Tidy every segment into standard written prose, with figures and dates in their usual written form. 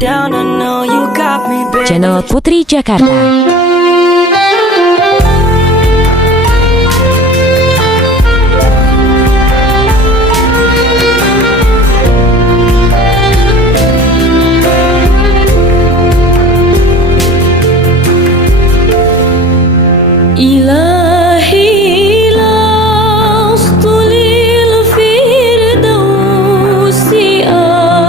down, I know you got me, baby. Channel Putri Jakarta. إلهي لست للفردوس أهلا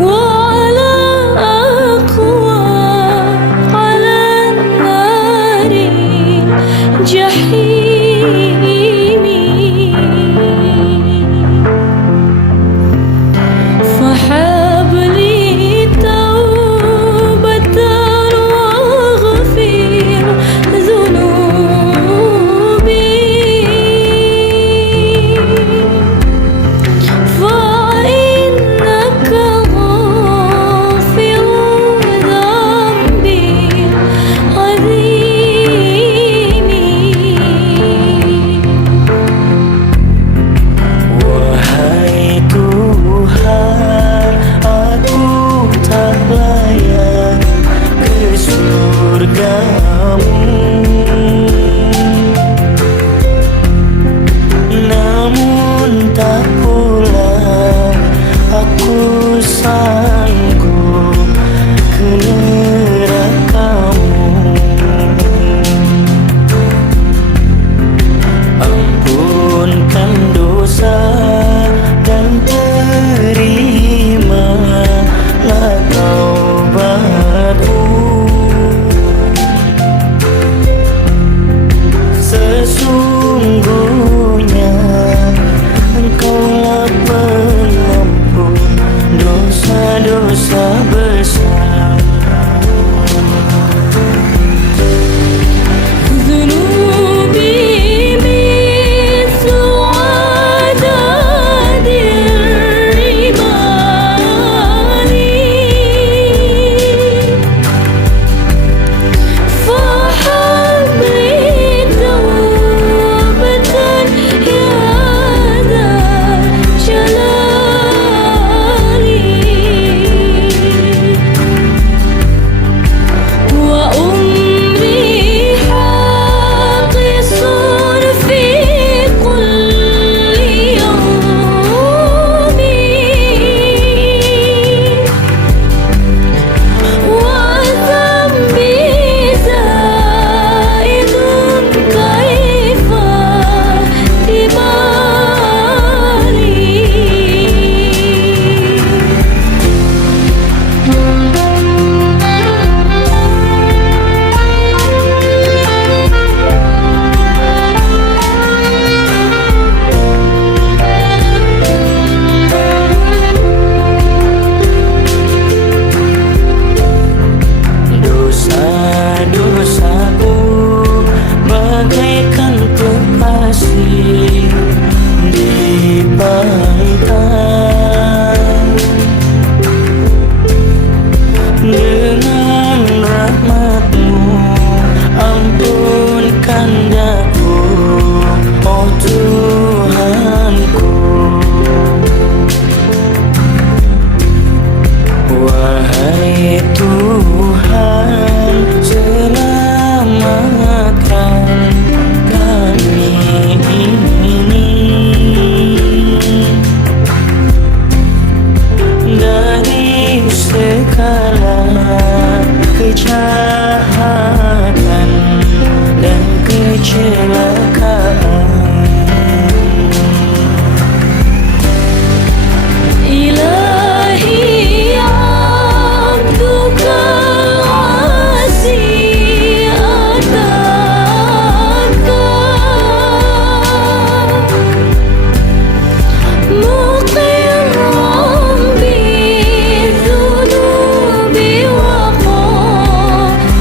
وعلى أقوى على النار الجحيم فحاب لي توبة واغفر ذنوبي فإنك غافر ذنبي عظيم. Wahai Tuhan, aku tak layak ke surgamu, namun tak pula aku sanggup ke nerakamu. Ampunkan dosa dan terimalah taubatku. Sesungguhnya Engkaulah pengampun dosa-dosa besar. ذنوبي مثل عدد الرمال فحب لي توبة يا ذا الجلال وأمري حاقص في كل يوم وذنبي زائد كيف Dosa-dosaku bagaikan kepasir di pantai. Dengan rahmat-Mu ampunkan daku, oh Tuhanku. Wahai Tuhan, selamatkan kami ini dari segala kejahatan dan kecelakaan. إلهي عبدك العاصي أتاك مقرا بالذنوب وقائلا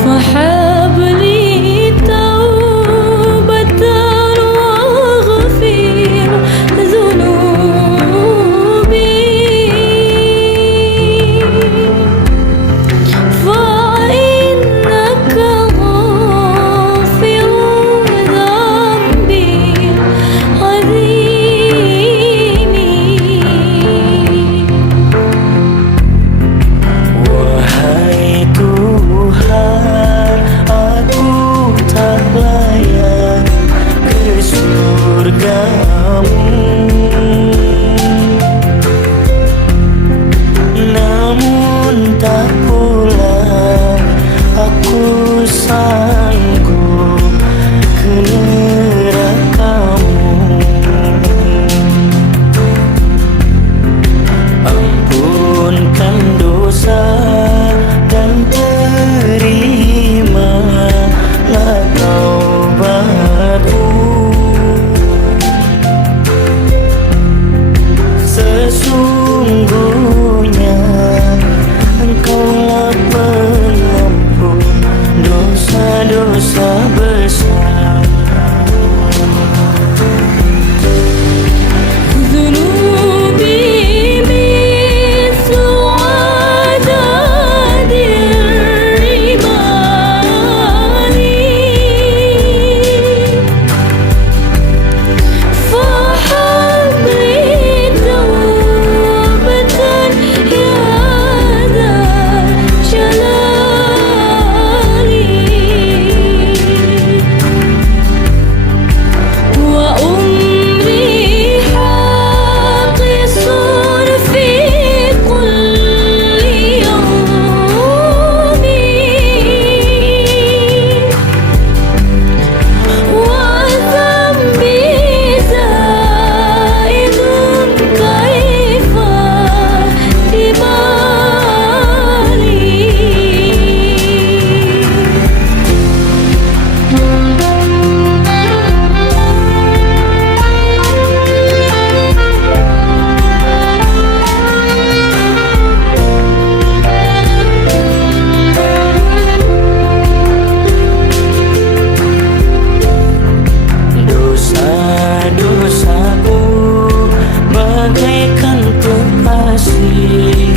فحاب لي توبة واغفر ذنوبي فإنك غافر ذنبي عظيم. Wahai Tuhan, aku tak layak ke surgamu, namun tak pula aku sanggup ke nerakamu. Ampunkan dosa dan terimalah taubatku. Sesungguhnya Engkaulah pengampun dosa-dosa besar. ذنوبي مثل عدد الرمال فهب لي توبة يا ذا الجلال وأمري حاقص في كل يوم وذنبي زائد كيف Dosa-dosaku bagaikan kepasir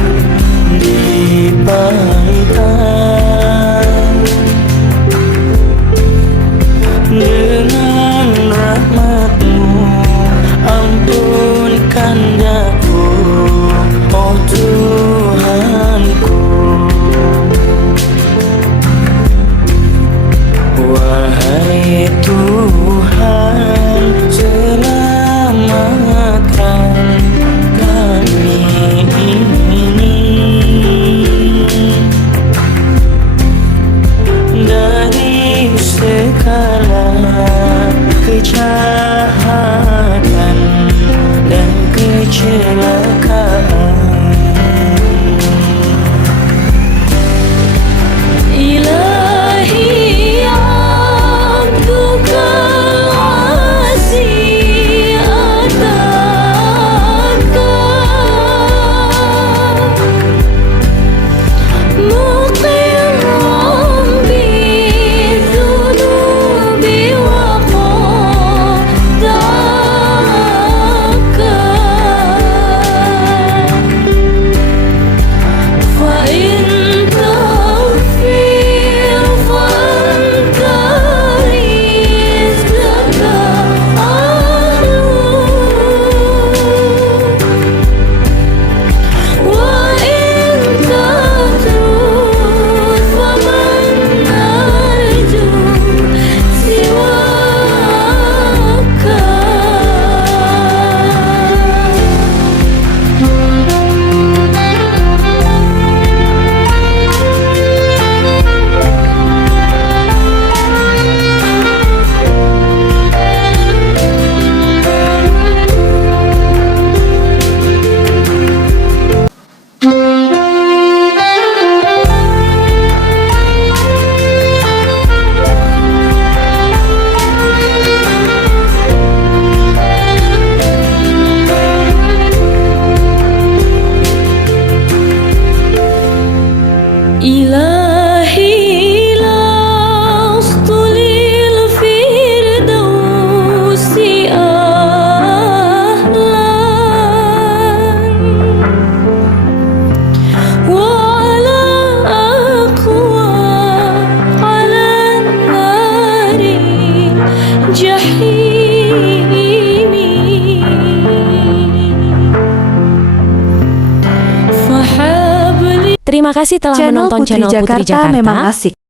di pantai. Dengan rahmat-Mu ampunkan daku, oh Tuhanku. Wahai Tuhan, selamatkan kami ini dari segala kejahatan dan kecelakaan. إلهي عبدك العاصي أتاك مقرا بالذنوب وقد دعاك Terima kasih telah Channel menonton Putri channel Putri Jakarta Jakarta. memang asik.